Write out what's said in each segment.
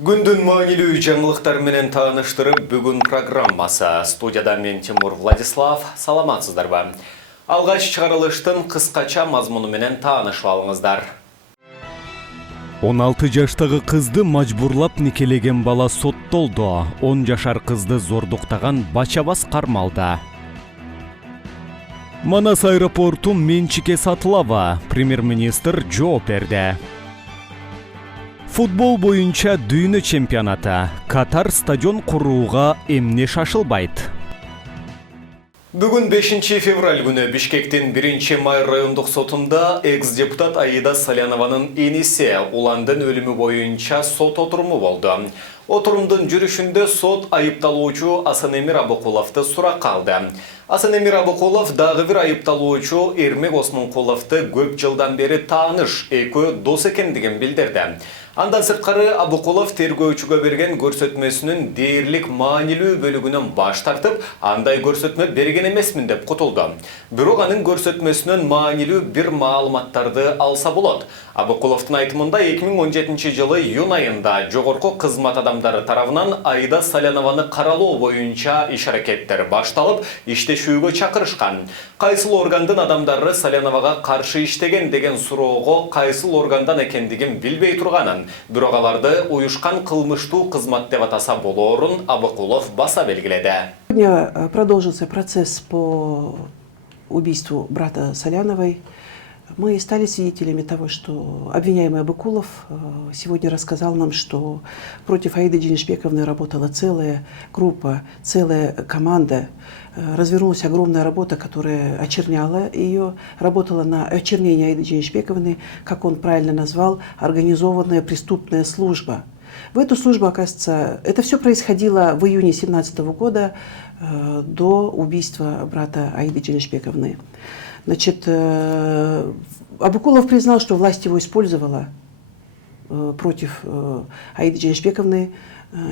Күндүн маанилүү жаңылыктар менен тааныштырып, бүгүн программасы. Студияда мен Тимур Владислав. Саламатсыздарбы? Алгач чыгарылыштын кыскача мазмуну менен таанышып алыңыздар. 16 жаштагы кызды мажбурлап никелеген бала соттолду. 10 жашар кызды зордуктаган бачабас кармалды. Манас аэропорту менчикке сатылабы? Премьер-министр жооп берди. Футбол боюнча дүйнө чемпионаты. Катар стадион курууга эмне шашылбайт? Бүгүн 5 февраль күнү Бишкектин 1-май райондук сотунда экс-депутат Аида Салянованын эниси Уландын өлүмү боюнча сот отуруму болду. Отурумдун жүрүшүндө сот айыпталуучу Асанемир Абыкуловду суракка алды. Асанемир Абыкулов дагы бир айыпталуучу Эрмек Осмонкуловду көп жылдан бери тааныш, экөө дос экендигин билдирди. Андан сырткары Абыкулов тергөөчүгө берген көрсөтмөсүнүн дээрлик маанилүү бөлүгүнөн баш тартып, андай көрсөтмө берген эмесмин деп кутулду. Бирок анын көрсөтмөсүнөн маанилүү бир маалыматтарды алса болот. Абыкуловдун айтымында 2017 жылы июнь айында жогорку кызмат адамдары тарабынан Аида Салянованы каралоо боюнча иш-аракеттер башталып, иштешүүгө чакырышкан. Кайсыл органдын адамдары Саляновага каршы иштеген деген суроого кайсыл органдан экендигин билбей турганын, бирок аларды уюшкан кылмыштуу кызмат деп атаса болоорун Абыкулов баса белгиледи. Сегодня продолжился процесс по убийству брата Соляновой. Мы стали свидетелями того, что обвиняемый Абыкулов сегодня рассказал нам, что против Аиды Дженишбековны работала целая группа, целая команда. Развернулась огромная работа, которая очерняла ее, работала на очернение Аиды Дженишбековны, как он правильно назвал, организованная преступная служба. В эту службу, оказывается, это все происходило в июне 2017 года до убийства брата Аиды Дженишбековны. Значит, Абыкулов признал, что власть его использовала против Аиды Дженишбековны,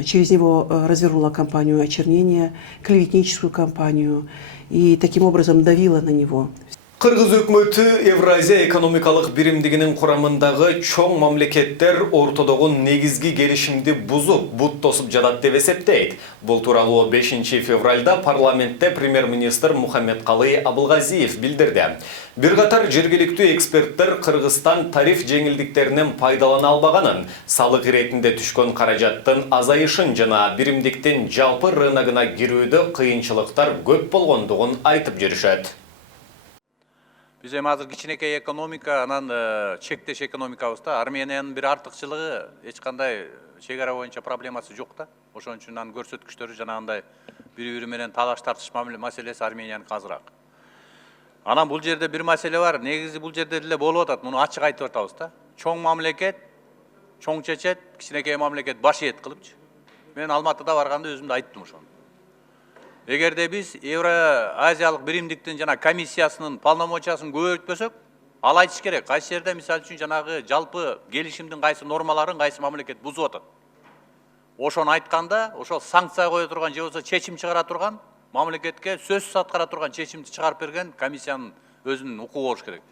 через него развернула кампанию очернения, клеветническую кампанию и таким образом давила на него. Кыргыз өкмөтү Евразия экономикалык биримдигинин курамындагы чоң мамлекеттер ортодогу негизги келишимди бузуп, бут тосуп жатат деп эсептейт. Бул тууралуу 5 февралда парламентте премьер-министр Мухаммедкалый Абылгазиев билдирди. Бир катар жергиликтүү эксперттер Кыргызстан тариф жеңилдиктеринен пайдалана албаганын, салык иретинде түшкөн каражаттын азайышын жана биримдиктин жалпы рыногуна кирүүдө кыйынчылыктар көп болгондугун айтып жүрүшөт. Биз эми азыр кичинекей экономика, анан чектеш экономикабызда Армениянын бир артыкчылыгы эч кандай чек ара боюнча проблемасы жок да. Ошон үчүн анын көрсөткүчтөрү жанагындай бири-бири менен талаш тартыш маселеси Армениянын азыраак. Анан бул жерде бир маселе бар. Негизи бул жерде деле болуп атат. Муну ачык айтып атабыз да. Чоң мамлекет, чоң чечет, кичинекей мамлекет баш ийет кылыпчы. Мен Алматыда барганда өзүм да айттым ошону. Эгерде биз Евразиялык биримдиктин жана комиссиясынын полномочиясын көбөйтпөсөк, ал айтыш керек. Кайсы жерде мисалы үчүн жанагы жалпы келишимдин кайсы нормаларын кайсы мамлекет бузуп атат. Ошону айтканда, ошол санкция кое турган же болбосо чечим чыгара турган мамлекетке сөзсүз аткара турган чечимди чыгарып берген комиссиянын өзүнүн укугу болуш керек.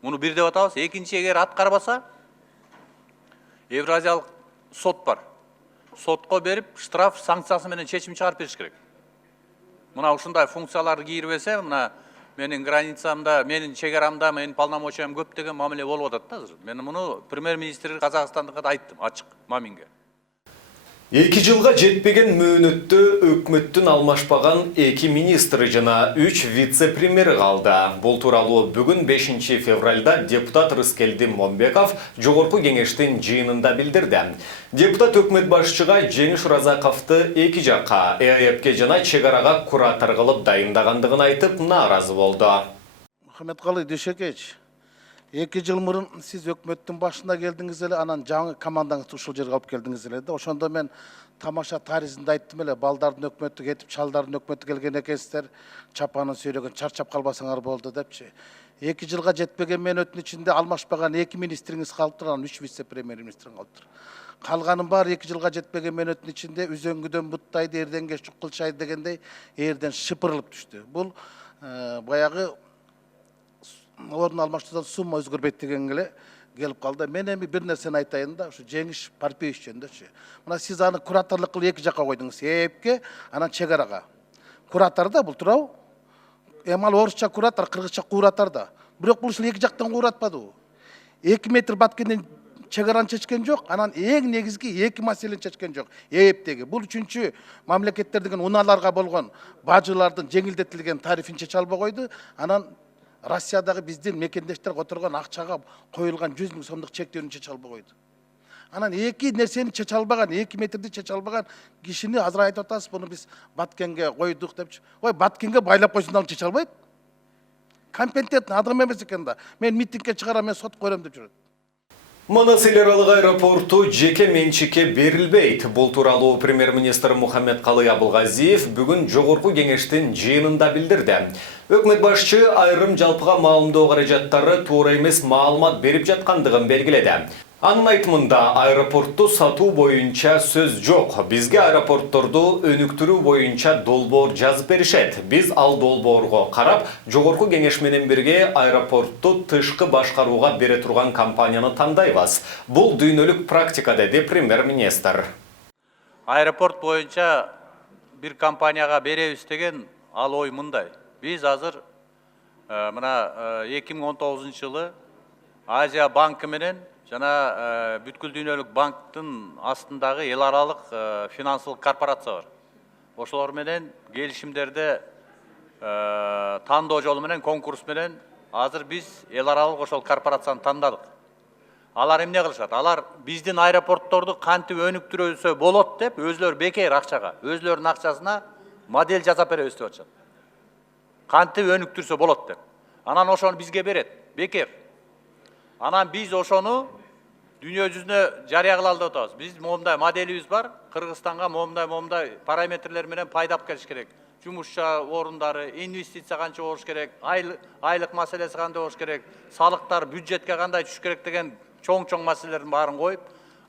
Муну бир деп атабыз. Экинчи, эгер аткарбаса, Евразиялык сот бар. Сотко берип, штраф санкциясы менен чечим чыгарып бериш керек. Мына ушундай функцияларды кийирбесе, мына менин границамда, менин чегарамда, менин полномочиям көп деген мамиле болуп атат да азыр. Мен муну премьер-министр Казакстандыкка да айттым, ачык, Маминге. 2 жылга жетпеген мөөнөттө өкмөттүн алмашпаган 2 министри жана 3 вице-премьери калды. Бул тууралуу бүгүн 5 февралда депутат Рыскелди Момбеков жогорку кеңештин жыйынында билдирди. Депутат өкмөт башчыга Жеңиш Разаковду эки жакка, ЭАЭПке жана чек арага куратор кылып дайындагандыгын айтып, нааразы болду. Мухаммедкалый Дүйшөкевич, 2 жыл мурун сиз өкмөттүн башына келдиңиз эле, анан жаңы командаңызды ушул жерге алып келдиңиз эле да. Ошондо мен тамаша таризинде айттым эле, балдардын өкмөтү кетип, чалдардын өкмөтү келген экенсиздер, чапанын сүйрөгөн чарчап калбасаңар болду депчи. 2 жылга жетпеген мөөнөттүн ичинде алмашпаган 2 министриңиз калыптыр, анан 3 вице-премьер-министриң калыптыр. Калганын баары 2 жылга жетпеген мөөнөттүн ичинде үзөңгүдөн буттайды, эрденге чукулчайды дегендей эрден шыпырылып түштү. Бул баягы ордун алмаштыруудан сумма өзгөрбөйт деген эле келип калды. Мен эми бир нерсени айтайын да, ушу Жеңиш Парпиевич жөнүндөчү. Мына сиз аны кураторлук кылып эки жакка койдуңуз, ЭЭПке, анан чек арага. Куратор да бул туурабы? Эми ал орусча куратор, кыргызча куратор да. Бирок бул ушул эки жактан куратпадыбы? 2 метр баткенден чек араны чечкен жок, анан эң негизги эки маселени чечкен жок. ЭЭПтеги бул үчүнчү мамлекеттер деген унааларга болгон бажылардын жеңилдетилген тарифин чече албай койду. Анан Россиядагы биздин мекендештер которгон акчага коюлган 100 000 сомдук чектөөнү чече албай койду. Анан эки нерсени чече албаган, 2 метрди чече албаган кишини азыр айтып атасыз, буну биз Баткенге койдук депчи. Ой, Баткенге байлап койсун да чече албайт. Компетентный адам эмес экен да. Мен митингге чыгарам, мен сот көрөм деп жүрөт. Манас эл аралык аэропорту жеке менчикке берилбейт. Бул тууралуу премьер-министр Мухаммедкалый Абылгазиев бүгүн жогорку кеңештин жыйынында билдирди. Өкмөт башчы айрым жалпыга маалымдоо каражаттары туура эмес маалымат берип жаткандыгын белгиледи. Анын айтымында аэропортту сатуу боюнча сөз жок. Бизге аэропортторду өнүктүрүү боюнча долбоор жазып беришет. Биз ал долбоорго карап, жогорку кеңеш менен бирге аэропортту тышкы башкарууга бере турган компанияны тандайбыз. Бул дүйнөлүк практика, деди премьер-министр. Аэропорт боюнча бир компанияга беребиз деген ал ой мындай. Биз азыр мына 2019-жылы Азия банкы менен жана бүткүл дүйнөлүк банктын астындагы эл аралык финансылык корпорация бар. Ошолор менен келишимдерде тандоо жолу менен, конкурс менен азыр биз эл аралык ошол корпорацияны тандадык. Алар эмне кылышат? Алар биздин аэропортторду кантип өнүктүрөсө болот деп өзлөрү бекер акчага, өзлөрүнүн акчасына модель жасап беребиз деп атышат. Кантип өнүктүрсө болот деп. Анан ошону бизге берет, бекер. Анан биз ошону дүйнө жүзүнө жарыя кылалы деп атабыз. Биз момундай моделибиз бар. Кыргызстанга момундай параметрлер менен пайдап келиш керек. Жумушча орундары, инвестиция канча болуш керек, айлык маселеси кандай болуш керек, салыктар бюджетке кандай түшүш керек деген чоң маселелердин баарын коюп,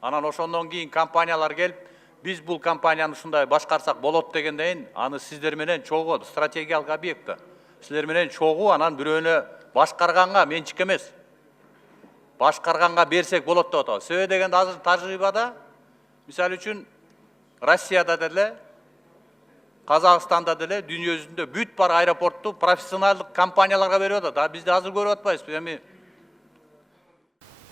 анан ошондон кийин компаниялар келип, биз бул компанияны ушундай башкарсак болот дегенден, аны сиздер менен чогуу стратегиялык объект. Силер менен чогуу анан бирөөнө башкарганга менчик эмес. Башкарганга берсек болот деп атабыз. Себеби дегенде азыр тажрыйбада, мисалы үчүн Россияда деле, Казакстанда деле, дүйнө жүзүндө бүт бар аэропортту профессионалдык компанияларга берип атат. А бизде азыр көрүп атпайбызбы? Эми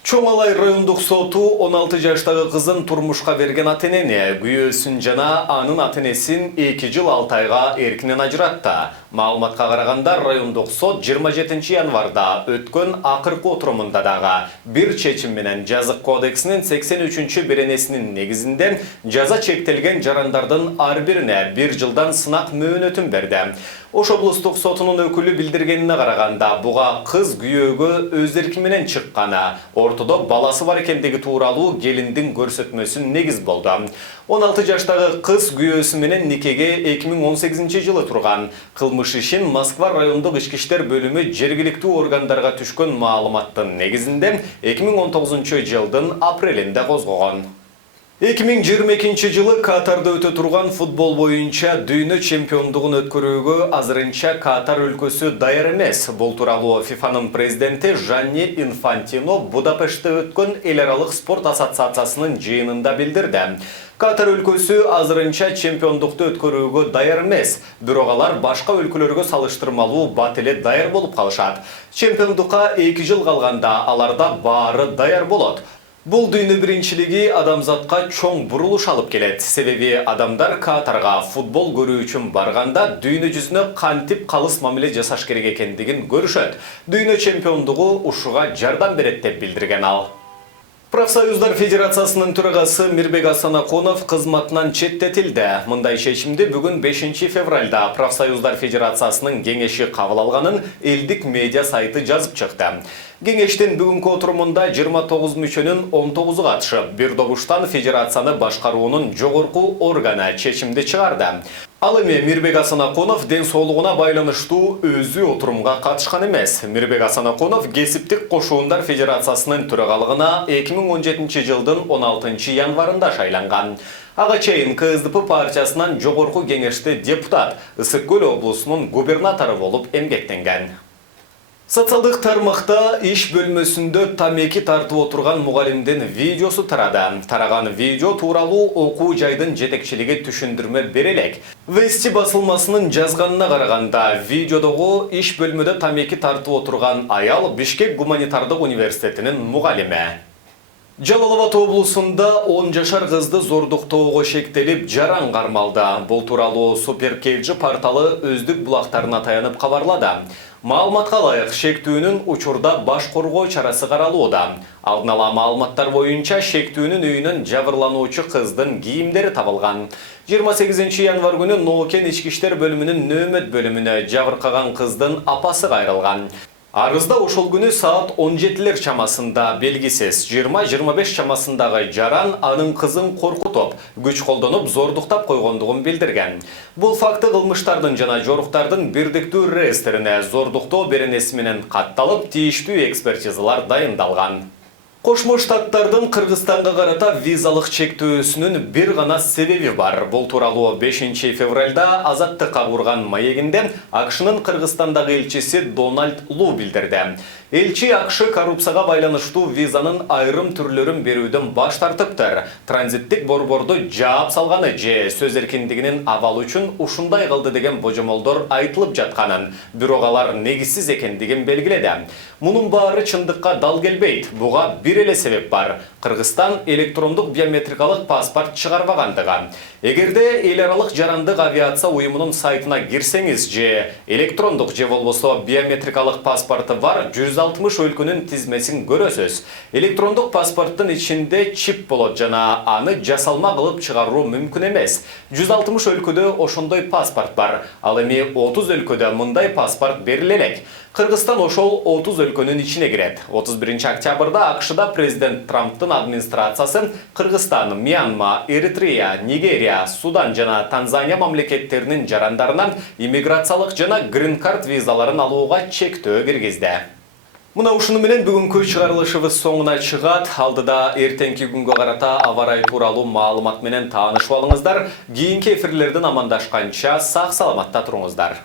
Чоңалай райондук соту 16 жаштагы кызын турмушка берген ата-энени, күйөөсүн жана анын ата-энесин 2 жыл 6 айга эркинен ажыратты. Маалыматка караганда райондук сот 27 январда өткөн акыркы отурумунда дагы бир чечим менен жазык кодексинин 83 беренесинин негизинде жаза чектелген жарандардын ар бирине 1 жылдан сынак мөөнөтүн берди. Ош облустук сотунун өкүлү билдиргенине караганда, буга кыз күйөөгө өз эрки менен чыкканы, ортодо баласы бар экендиги тууралуу келиндин көрсөтмөсүн негиз болду. 16 жаштагы кыз күйөөсү менен никеге 2018 жылы турган. Кылмыш ишин Москва райондук ички иштер бөлүмү жергиликтүү органдарга түшкөн маалыматтын негизинде 2019 жылдын апрелинде козгогон. 2022 жылы Катарда өтө турган футбол боюнча дүйнө чемпиондугун өткөрүүгө азырынча Катар өлкөсү даяр эмес. Бул тууралуу ФИФАнын президенти Жанни Инфантино Будапештте өткөн эл аралык спорт ассоциациясынын жыйынында билдирди. Катар өлкөсү азырынча чемпиондукту өткөрүүгө даяр эмес, бирок алар башка өлкөлөргө салыштырмалуу бат эле даяр болуп калышат. Чемпиондукка 2 жыл калганда аларда баары даяр болот. Бул дүйнө биринчилиги адамзатка чоң бурулуш алып келет. Себеби адамдар Катарга футбол көрүү үчүн барганда дүйнө жүзүнө кантип калыс мамиле жасаш керек экендигин көрүшөт. Дүйнө чемпиондугу ушуга жардам берет деп билдирген ал. Профсоюздар Федерациясынын төрагасы Мирбек Асанаконов кызматынан четтетилди. Мындай чечимди бүгүн 5 февралда Профсоюздар Федерациясынын кеңеши кабыл алганын элдик медиа сайты жазып чыкты. Кеңештин бүгүнкү отурумунда 29 мүчөнүн 19-у катышып, бир добуштан федерацияны башкаруунун жогорку органы чечимди чыгарды. Ал эми Мирбек Асанаконов ден соолугуна байланыштуу өзү отурумга катышкан эмес. Мирбек Асанаконов Кесиптик кошуундар Федерациясынын төрагалыгына 2017 жылдын 16 январында шайланган. Ага чейин КСДП партиясынан жогорку кеңеште депутат, Ысык Көл облусунун губернатору болуп эмгектенген. Социалдык тармакта иш бөлмөсүндө тамеки тартып отурган мугалимдин видеосу тарады. Тараган видео тууралуу окуу жайдын жетекчилиги түшүндүрмө берелек. Вести басылмасынын жазганына караганда, видеодогу иш бөлмөдө тамеки тартып отурган аял Бишкек гуманитардык университетинин мугалими. Жалал-Абад облусунда 10 жашар кызды зордуктоого шектелип жаран кармалды. Бул тууралуу Суперкейджи порталы өздүк булактарына таянып кабарлады. Маалыматка ылайык, шектүүнүн учурда баш коргоо чарасы каралууда. Алдын ала маалыматтар боюнча шектүүнүн үйүнөн жабырлануучу кыздын кийимдери табылган. 28 январ күнү Ноокен ички иштер бөлүмүнүн нөөмөт бөлүмүнө жабыркаган кыздын апасы кайрылган. Арызда ошол күнү саат 17 чамасында белгисиз 20-25 чамасындагы жаран анын кызын коркутуп, күч колдонуп зордуктап койгондугун билдирген. Бул факты кылмыштардын жана жоруктардын бирдиктүү реестрине зордуктоо беренеси менен катталып, тийиштүү экспертизалар дайындалган. Кошмо Штаттардын Кыргызстанга карата визалык чектөөсүнүн бир гана себеби бар. Бул тууралуу 5 февралда Азаттыкка курган маегинде АКШнын Кыргызстандагы элчиси Дональд Лу билдирди. Элчи АКШ коррупцияга байланыштуу визанын айрым түрлөрүн берүүдөн баш тартыптыр. Транзиттик борборду жаап салганы же сөз эркиндигинин абалы үчүн ушундай кылды деген божомолдор айтылып жатканын, бирок алар негизсиз экендигин белгиледи. Мунун баары чындыкка дал келбейт. Буга бир эле себеп бар. Кыргызстан электрондук биометрикалык паспорт чыгарбагандыгы. Эгерде эл аралык жарандык авиация уюмунун сайтына кирсеңиз же электрондук же болбосо биометрикалык паспорты бар 160 өлкөнүн тизмесин көрөсүз. Электрондук паспорттун ичинде чип болот жана аны жасалма кылып чыгаруу мүмкүн эмес. 160 өлкөдө ошондой паспорт бар. Ал эми 30 өлкөдө мындай паспорт бериле элек. Кыргызстан ошол 30 өлкөнүн ичине кирет. 31 октябрда АКШда президент Трамптын администрациясы Кыргызстан, Мьянма, Эритрея, Нигерия, Судан жана Танзания мамлекеттеринин жарандарынан иммиграциялык жана грин-карт визаларын алууга чектөө киргизди. Мына ушуну менен бүгүнкү чыгарылышыбыз соңуна чыгат. Алдыда эртеңки күнгө карата аба ырайы тууралуу маалымат менен таанышып алыңыздар. Кийинки эфирлерден амандашканча сак саламатта туруңуздар.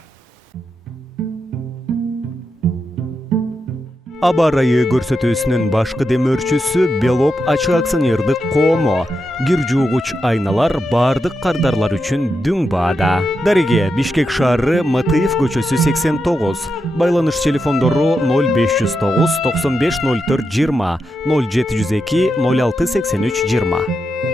Аба ырайы көрсөтүүсүнүн башкы демөөрчүсү Белоп ачык акционердик коому. Кир жуугуч айналар бардык кардарлар үчүн дүң баада. Дареге Бишкек шаары Матыев көчөсү 89. Байланыш телефондору 0509 95 04 20 0702 06 83 20.